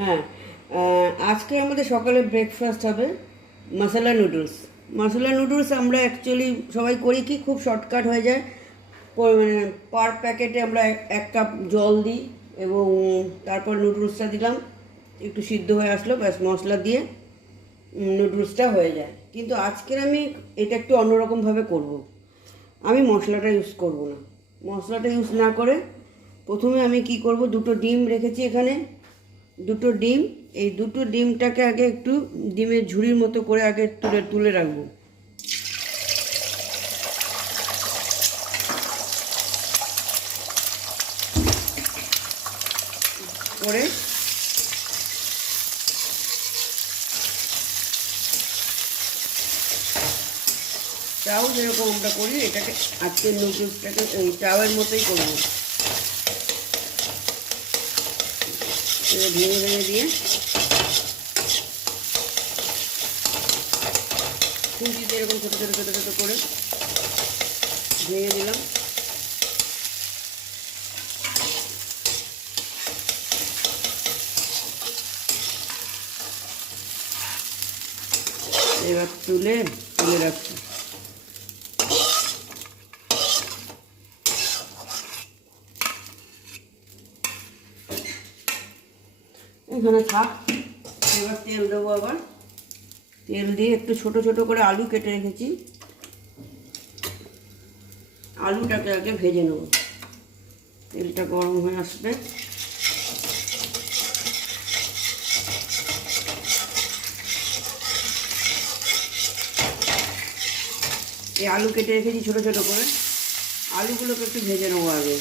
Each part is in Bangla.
হ্যাঁ, আজকে আমাদের সকালে ব্রেকফাস্ট হবে মশলা নুডলস। মশলা নুডলস আমরা অ্যাকচুয়ালি সবাই করি কি, খুব শর্টকাট হয়ে যায়। মানে পার প্যাকেটে আমরা 1 কাপ জল দিই এবং তারপর নুডলসটা দিলাম, একটু সিদ্ধ হয়ে আসলো, ব্যাস মশলা দিয়ে নুডলসটা হয়ে যায়। কিন্তু আজকের আমি এটা একটু অন্যরকমভাবে করব। আমি মশলাটা ইউজ করব না। মশলাটা ইউজ না করে প্রথমে আমি কি করব, 2টো ডিম রেখেছি এখানে, 2টো ডিম। এই 2টো ডিমটাকে আগে একটু ডিমের ঝুড়ির মতো করে আগে তুলে তুলে রাখবো। করে চাউ যেরকম আমরা করি এটাকে, আজকের নুডলসটাকে ওই চাউয়ের মতোই করবো। ভেঙে ভেঙে দিয়ে খুঁজিতে এরকম ছোটো ছোটো ছোটো ছোটো করে ভেঙে দিলাম। এবার তুলে তুলে রাখছি। এখানে থাক। এবার তেল দেবো। আবার তেল দিয়ে একটু ছোট ছোট করে আলু কেটে রেখেছি, আলুটাকে আগে ভেজে নেব। তেলটা গরম হয়ে আসবে, এই আলু কেটে রেখেছি ছোট ছোট করে, আলুগুলোকে একটু ভেজে নেবো আগে।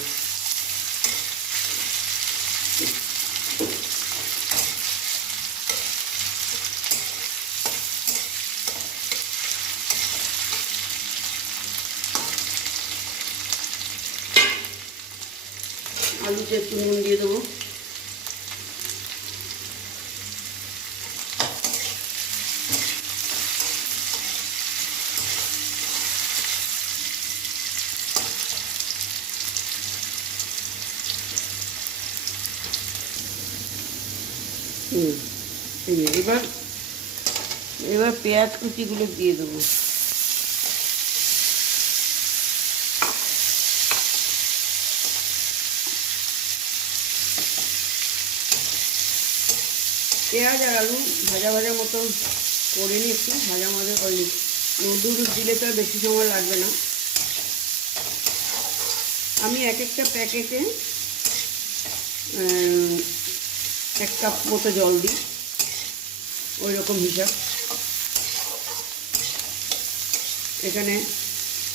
আলুতে একটু নুন দিয়ে দেবো। এবার এবার পেঁয়াজ কুচিগুলো দিয়ে দেবো। পেঁয়াজ আর আলু ভাজা ভাজা মতন করে নিই, একটু ভাজা ভাজা করে নিই। নুডলস দিলে তো আর বেশি সময় লাগবে না। আমি এক একটা প্যাকেটে 1 কাপ মতো জল দিই, ওই রকম হিসাব। এখানে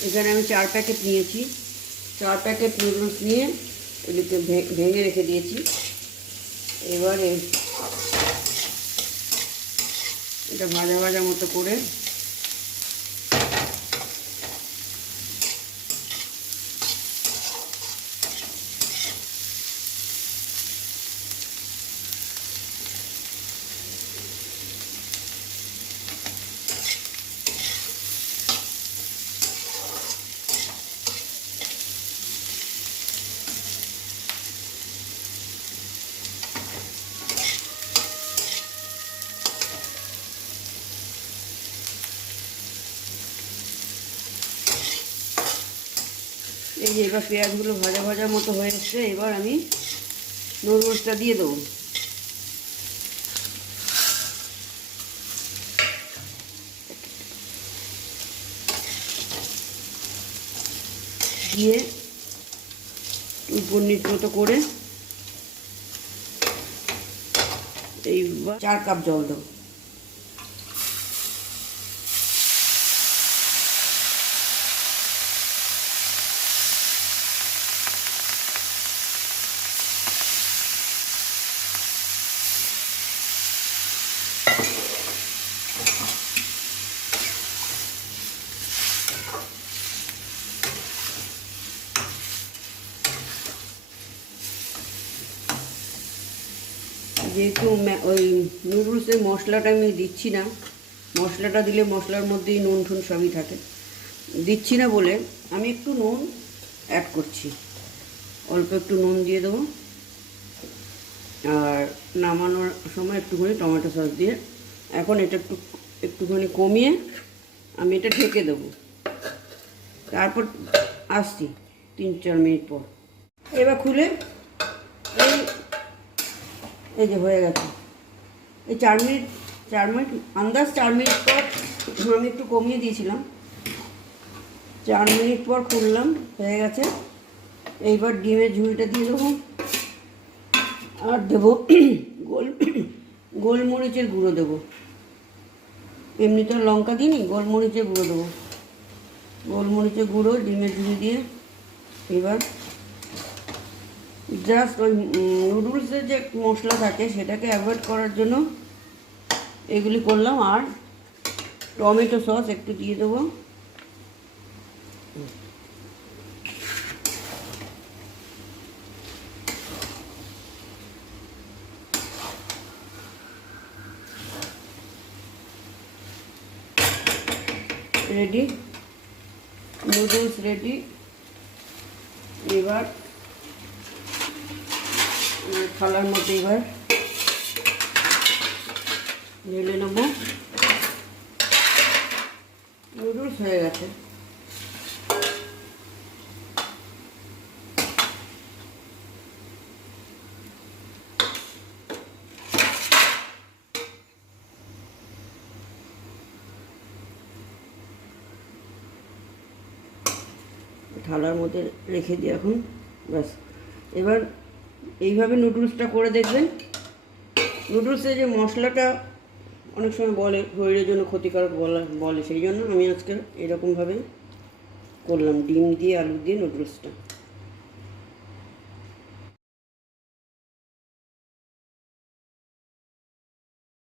এখানে আমি 4 প্যাকেট নিয়েছি। 4 প্যাকেট নুডলস নিয়ে এদিকে ভেঙে রেখে দিয়েছি। এবারে এটা ভাজা ভাজা মতো করে এই যে এবার পেঁয়াজগুলো ভাজা ভাজার মতো হয়ে এসছে। এবার আমি নুডলসটা দিয়ে দেবো। দিয়ে উপর নিচ মতো করে এইবার 4 কাপ জল দেবো। যেহেতু ওই নুডলসের মশলাটা আমি দিচ্ছি না, মশলাটা দিলে মশলার মধ্যেই নুন টুন সবই থাকে, দিচ্ছি না বলে আমি একটু নুন অ্যাড করছি। অল্প একটু নুন দিয়ে দেবো। আর নামানোর সময় একটুখানি টমেটো সস দিয়ে এখন এটা একটুখানি কমিয়ে আমি এটা ঢেকে দেবো। তারপর আসছি 3-4 মিনিট পর। এবার খুলে এই যে হয়ে গেছে। এই 4 মিনিট আন্দাজ 4 মিনিট পর আমি একটু কমিয়ে দিয়েছিলাম। 4 মিনিট পর খুললাম, হয়ে গেছে। এইবার ডিমের ঝুড়িটা দিয়ে দেবো আর দেবো গোলমরিচের গুঁড়ো দেবো। এমনি তো লঙ্কা দিইনি, গোলমরিচের গুঁড়ো দেবো। গোলমরিচের গুঁড়ো ডিমের ঝুড়ি দিয়ে এবার জাস্ট ওই নুডলসের যে মশলা থাকে সেটাকে অ্যাভয়েড করার জন্য এগুলি করলাম। আর টমেটো সস একটু দিয়ে দেবো। Ready, noodles ready. এবার থালার মধ্যে এবার ঢেলে নেব। নুডলস হয়ে গেছে। থালার মধ্যে রেখে দিই এখন, ব্যাস। এবার এইভাবে নুডলসটা করে দেখবেন। নুডলসের যে মশলাটা অনেক সময় বলে শরীরের জন্য ক্ষতিকারক বলে, সেই জন্য আমি আজকে এরকমভাবে করলাম, ডিম দিয়ে আলু দিয়ে নুডলসটা।